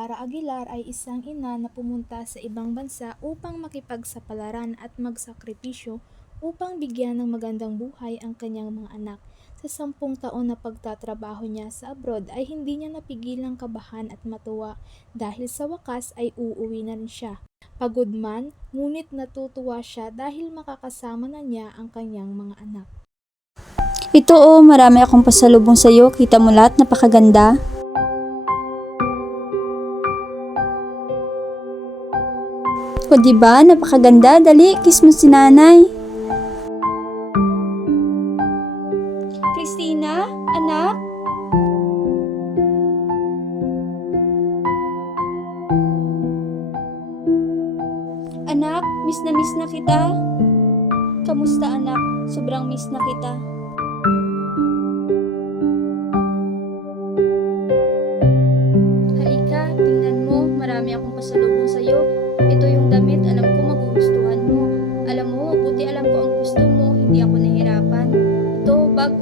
Clara Aguilar ay isang ina na pumunta sa ibang bansa upang makipagsapalaran at magsakripisyo upang bigyan ng magandang buhay ang kanyang mga anak. Sa 10 taon na pagtatrabaho niya sa abroad ay hindi niya napigilang kabahan at matuwa dahil sa wakas ay uuwi na rin siya. Pagod man, ngunit natutuwa siya dahil makakasama na niya ang kanyang mga anak. Ito marami akong pasalubong sa iyo. Kita mo lahat, napakaganda. O diba, napakaganda. Dali, kiss mo si nanay. Christina, anak? Anak, miss na kita. Kamusta anak? Sobrang miss na kita. Halika, tingnan mo. Marami akong pasalubong sa'yo. Ito yung damit, alam ko magugustuhan mo. Alam mo, buti alam ko ang gusto mo, hindi ako nahirapan. Ito, bag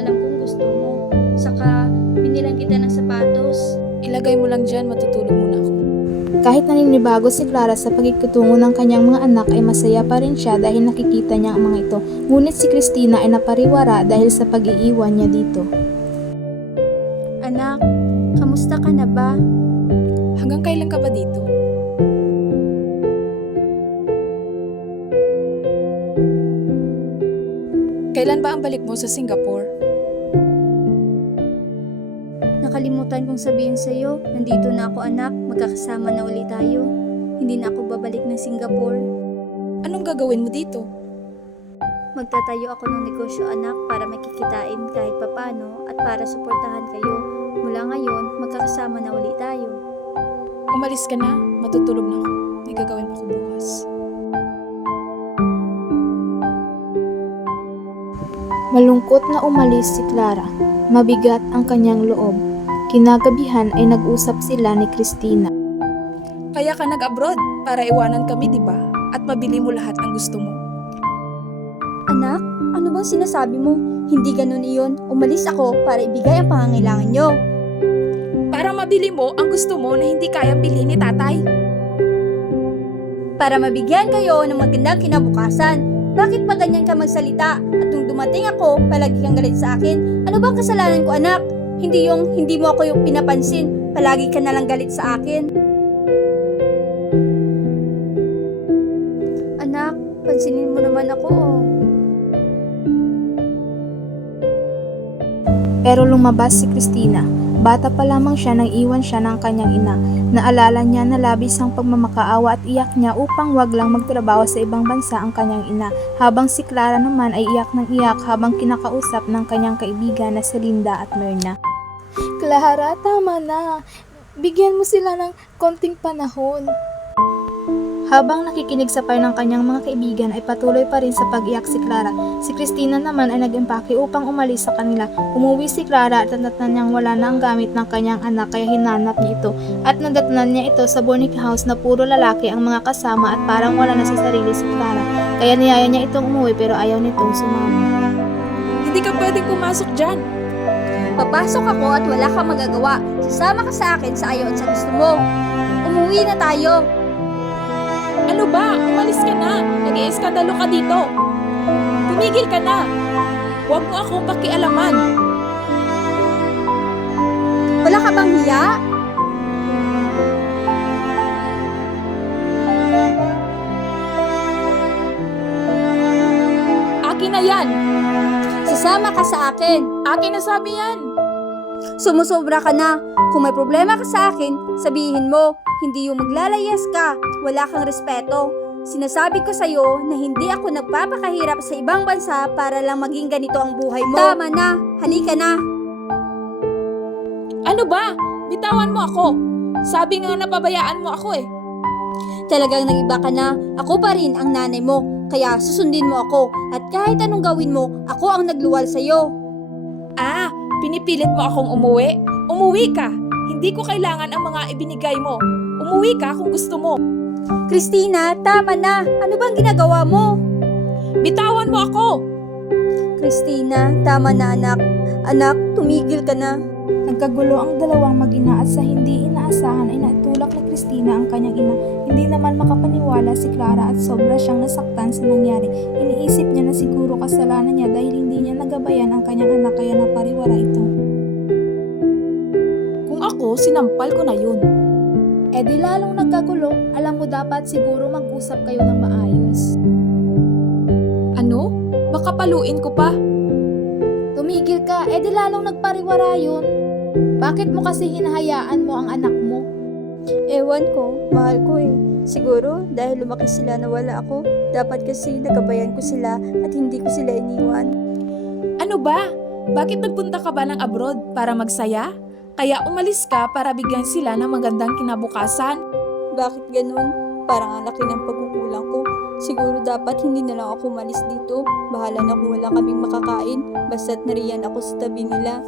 alam kong gusto mo. Saka, binilan kita ng sapatos. Ilagay mo lang dyan, matutulog muna ako. Kahit naninibago si Clara sa pagkikitungo ng kanyang mga anak ay masaya pa rin siya dahil nakikita niya ang mga ito. Ngunit si Christina ay napariwara dahil sa pag-iiwan niya dito. Anak, kamusta ka na ba? Hanggang kailan ka ba dito? Kailan ba ang balik mo sa Singapore? Nakalimutan kong sabihin sa'yo, nandito na ako anak, magkakasama na ulit tayo. Hindi na ako babalik ng Singapore. Anong gagawin mo dito? Magtatayo ako ng negosyo anak para makikitain kahit papano at para suportahan kayo. Mula ngayon, magkakasama na ulit tayo. Umalis ka na, matutulog na ako. May gagawin pa ako bukas. Malungkot na umalis si Clara. Mabigat ang kanyang loob. Kinagabihan ay nag-usap sila ni Christina. Kaya ka nag-abroad para iwanan kami, di ba? At mabili mo lahat ng gusto mo. Anak, ano bang sinasabi mo? Hindi ganun iyon. Umalis ako para ibigay ang pangangailangan nyo. Para mabili mo ang gusto mo na hindi kayang bilhin ni tatay. Para mabigyan kayo ng magandang kinabukasan. Bakit pa ganyan ka magsalita? At nung dumating ako, palagi kang galit sa akin. Ano bang kasalanan ko anak? Hindi yung hindi mo ako yung pinapansin. Palagi ka nalang galit sa akin. Anak, pansinin mo naman ako Pero lumabas si Christina. Bata pa lamang siya nang iwan siya ng kanyang ina. Naalala niya na labis ang pagmamakaawa at iyak niya upang wag lang magtrabaho sa ibang bansa ang kanyang ina. Habang si Clara naman ay iyak ng iyak habang kinakausap ng kanyang kaibigan na si Linda at Myrna. Clara, tama na. Bigyan mo sila ng konting panahon. Habang nakikinig sa payo ng kanyang mga kaibigan ay patuloy pa rin sa pag-iyak si Clara. Si Christina naman ay nag-impake upang umalis sa kanila. Umuwi si Clara at nadatnan niyang wala na ang gamit ng kanyang anak kaya hinanap niya ito. At nadatnan niya ito sa boarding house na puro lalaki ang mga kasama at parang wala na sa sarili si Clara. Kaya niyaya niya itong umuwi pero ayaw nitong sumama. Hindi ka pwedeng pumasok dyan. Papasok ako at wala kang magagawa. Sasama ka sa akin sa ayaw at sa gusto mo. Umuwi na tayo. Ano ba? Umalis ka na. Nag-iiskandalo ka dito. Tumigil ka na. Huwag mo akong pakialaman. Wala ka bang hiya? Akin na yan. Sasama ka sa akin. Akin na sabi yan. Sumusobra ka na. Kung may problema ka sa akin, sabihin mo. Hindi yung maglalayas ka. Wala kang respeto. Sinasabi ko sa'yo na hindi ako nagpapakahirap sa ibang bansa para lang maging ganito ang buhay mo. Tama na. Halika na. Ano ba? Bitawan mo ako. Sabi nga napabayaan mo ako eh. Talagang nag-iba ka na. Ako pa rin ang nanay mo. Kaya susundin mo ako. At kahit anong gawin mo, ako ang nagluwal sa'yo. Ah, pinipilit mo akong umuwi? Umuwi ka. Hindi ko kailangan ang mga ibinigay mo. Umuwi ka kung gusto mo. Christina, tama na. Ano bang ginagawa mo? Bitawan mo ako. Christina, tama na anak. Anak, tumigil ka na. Nagkagulo ang dalawang mag-ina at sa hindi inaasahan ay natulak ni Christina ang kanyang ina. Hindi naman makapaniwala si Clara at sobra siyang nasaktan sa nangyari. Iniisip niya na siguro kasalanan niya dahil hindi niya nagabayan ang kanyang anak kaya napariwara ito. Kung ako, sinampal ko na yun. E di lalong nagkagulo, alam mo dapat siguro mag-usap kayo ng maayos. Ano? Baka paluin ko pa. Tumigil ka, e di lalong nagpariwara yun. Bakit mo kasi hinahayaan mo ang anak mo? Ewan ko, mahal ko eh. Siguro dahil lumaki sila na wala ako, dapat kasi nagabayan ko sila at hindi ko sila iniwan. Ano ba? Bakit nagpunta ka ba ng abroad para magsaya? Kaya umalis ka para bigyan sila ng magandang kinabukasan? Bakit ganun? Parang ang laki ng pagkukulang ko. Siguro dapat hindi na lang ako malis dito. Bahala na kung wala kaming makakain, basta't nariyan ako sa tabi nila.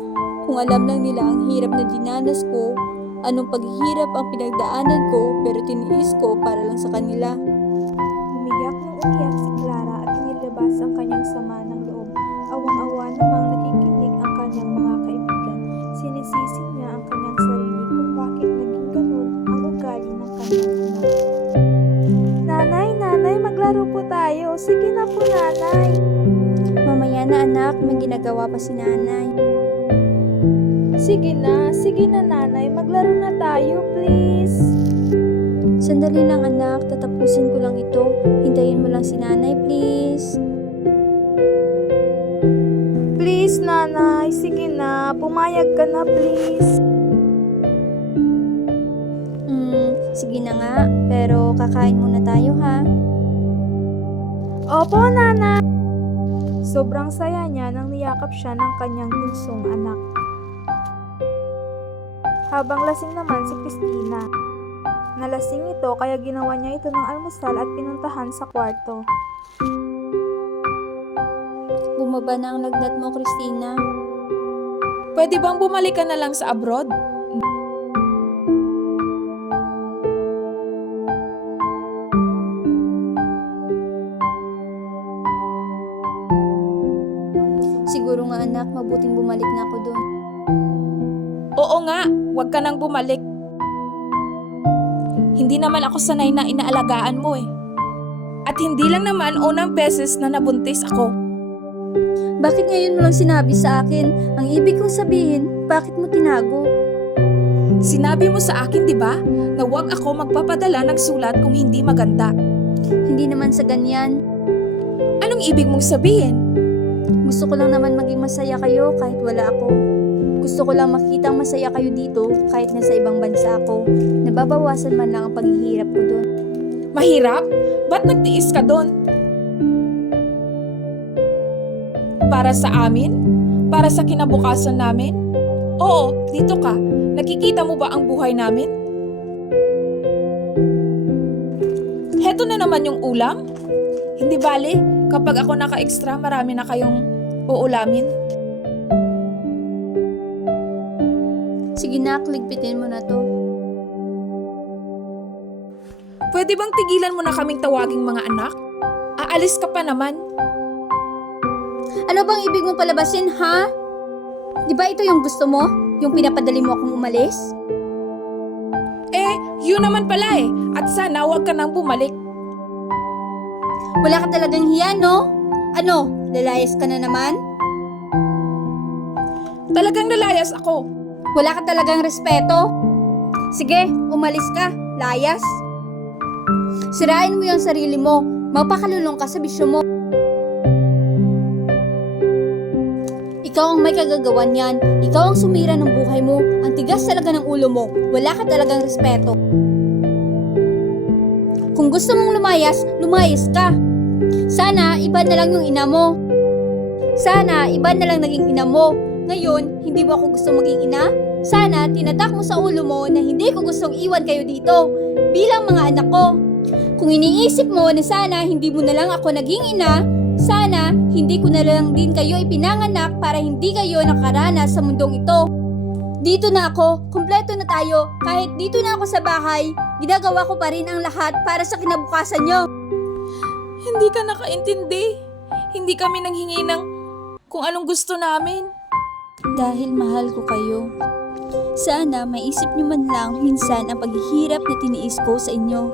Kung alam lang nila ang hirap na dinanas ko, anong paghihirap ang pinagdaanan ko, pero tiniis ko para lang sa kanila. Umiyak nang umiyak si Clara at inilabas ang kanyang sama ng loob. Awang-awa namang nakikinig ang kanyang mga kaibigan. Sinisisi niya ang kanyang sarili kung bakit naging ganun ang ugali ng kanyang ina. Nanay, maglaro po tayo. Sige na po, nanay. Mamaya na anak, may ginagawa pa si nanay. Sige na nanay. Maglaro na tayo, please. Sandali lang anak, tatapusin ko lang ito. Hintayin mo lang si nanay, please. Please, nanay. Sige na. Pumayag ka na, please. Sige na nga, pero kakain muna tayo ha. Opo, nanay. Sobrang saya niya nang niyakap siya ng kanyang bunsong anak. Habang lasing naman si Christina. Nalasing ito kaya ginawa niya ito ng almusal at pinuntahan sa kwarto. Bumaba na ang lagnat mo, Christina. Pwede bang bumalik ka na lang sa abroad? Siguro nga anak, mabuting bumalik na ako doon. Oo nga, huwag ka nang bumalik. Hindi naman ako sanay na inaalagaan mo eh. At hindi lang naman unang beses na nabuntis ako. Bakit ngayon mo lang sinabi sa akin? Ang ibig kong sabihin, bakit mo tinago? Sinabi mo sa akin, di ba, na huwag ako magpapadala ng sulat kung hindi maganda. Hindi naman sa ganyan. Anong ibig mong sabihin? Gusto ko lang naman maging masaya kayo kahit wala ako. Gusto ko lang makitang masaya kayo dito kahit nasa ibang bansa ako. Nababawasan man lang ang paghihirap ko doon. Mahirap? Ba't nagtiis ka doon? Para sa amin? Para sa kinabukasan namin? Oo, dito ka. Nakikita mo ba ang buhay namin? Heto na naman yung ulam. Hindi bale, kapag ako naka-extra, marami na kayong uulamin. Sige na, ligpitin mo na to. Pwede bang tigilan mo na kaming tawaging mga anak? Aalis ka pa naman. Ano bang ibig mong palabasin, ha? Di ba ito yung gusto mo? Yung pinapadali mo akong umalis? Eh, yun naman pala eh. At sana huwag ka nang bumalik. Wala ka talagang hiya, no? Ano, lalayas ka na naman? Talagang nalayas ako. Wala ka talagang respeto? Sige, umalis ka, layas. Sirain mo yung sarili mo, mapakalulong ka sa bisyo mo. Ikaw ang may kagagawan yan. Ikaw ang sumira ng buhay mo. Ang tigas talaga ng ulo mo. Wala ka talagang respeto. Kung gusto mong lumayas, lumayas ka. Sana iba na lang yung ina mo. Sana iba na lang naging ina mo. Ngayon, hindi mo ako gusto maging ina? Sana tinatak mo sa ulo mo na hindi ko gustong iwan kayo dito bilang mga anak ko. Kung iniisip mo na sana hindi mo na lang ako naging ina, sana hindi ko na lang din kayo ipinanganak para hindi kayo nakaranas sa mundong ito. Dito na ako, kumpleto na tayo. Kahit dito na ako sa bahay, ginagawa ko pa rin ang lahat para sa kinabukasan nyo. Hindi ka nakaintindi. Hindi kami nanghingi ng kung anong gusto namin. Dahil mahal ko kayo. Sana maisip niyo man lang minsan ang paghihirap na tiniis ko sa inyo.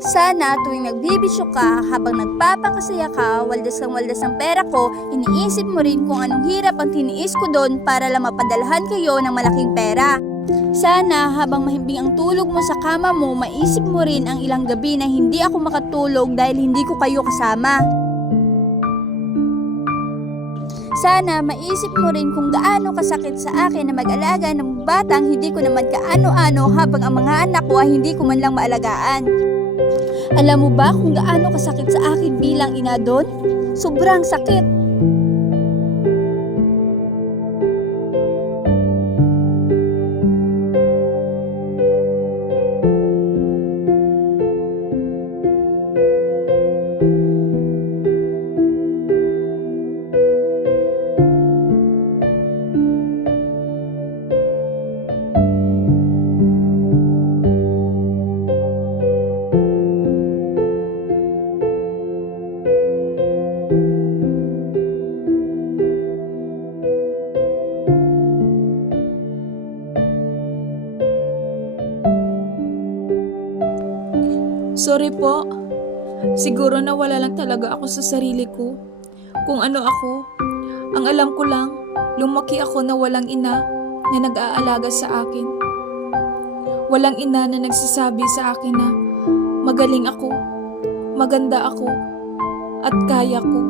Sana tuwing nagbibisyo ka, habang nagpapakasaya ka, waldas ng pera ko, iniisip mo rin kung anong hirap ang tiniis ko doon para lang mapadalhan kayo ng malaking pera. Sana habang mahimbing ang tulog mo sa kama mo, maisip mo rin ang ilang gabi na hindi ako makatulog dahil hindi ko kayo kasama. Sana maisip mo rin kung gaano kasakit sa akin na mag-alaga ng batang hindi ko naman kaano-ano habang ang mga anak ko ay hindi ko man lang maalagaan. Alam mo ba kung gaano kasakit sa akin bilang ina doon? Sobrang sakit. Sorry po. Siguro nawala lang talaga ako sa sarili ko. Kung ano ako, ang alam ko lang, lumaki ako na walang ina na nag-aalaga sa akin. Walang ina na nagsasabi sa akin na magaling ako, maganda ako, at kaya ko.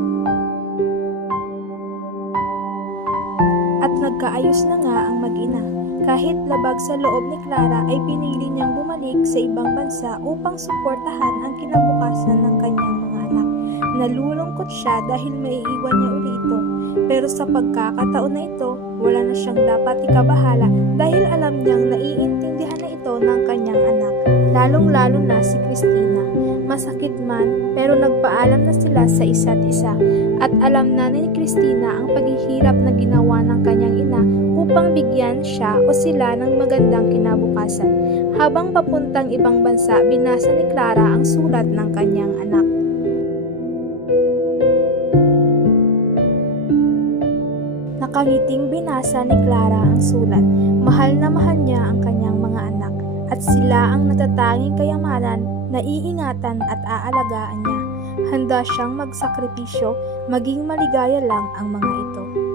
At nagkaayos na nga ang mag-ina. Kahit labag sa loob ni Clara ay pinili niyang bumalik sa ibang bansa upang suportahan ang kinabukasan ng kanyang mga anak. Nalulungkot siya dahil maiiwan niya uli ito. Pero sa pagkakataon na ito, wala na siyang dapat ikabahala dahil alam niyang naiintindihan na ito ng kanyang anak. Lalong-lalo na si Christina. Masakit man, pero nagpaalam na sila sa isa't isa. At alam na ni Christina ang paghihirap na ginawa ng kanyang ina upang bigyan siya o sila ng magandang kinabukasan. Habang papuntang ibang bansa, binasa ni Clara ang sulat ng kanyang anak. Nakangiting binasa ni Clara ang sulat. Mahal na mahal niya ang kanyang mga anak at sila ang natatanging kayamanan na iingatan at aalagaan niya. Handa siyang magsakripisyo, maging maligaya lang ang mga ito.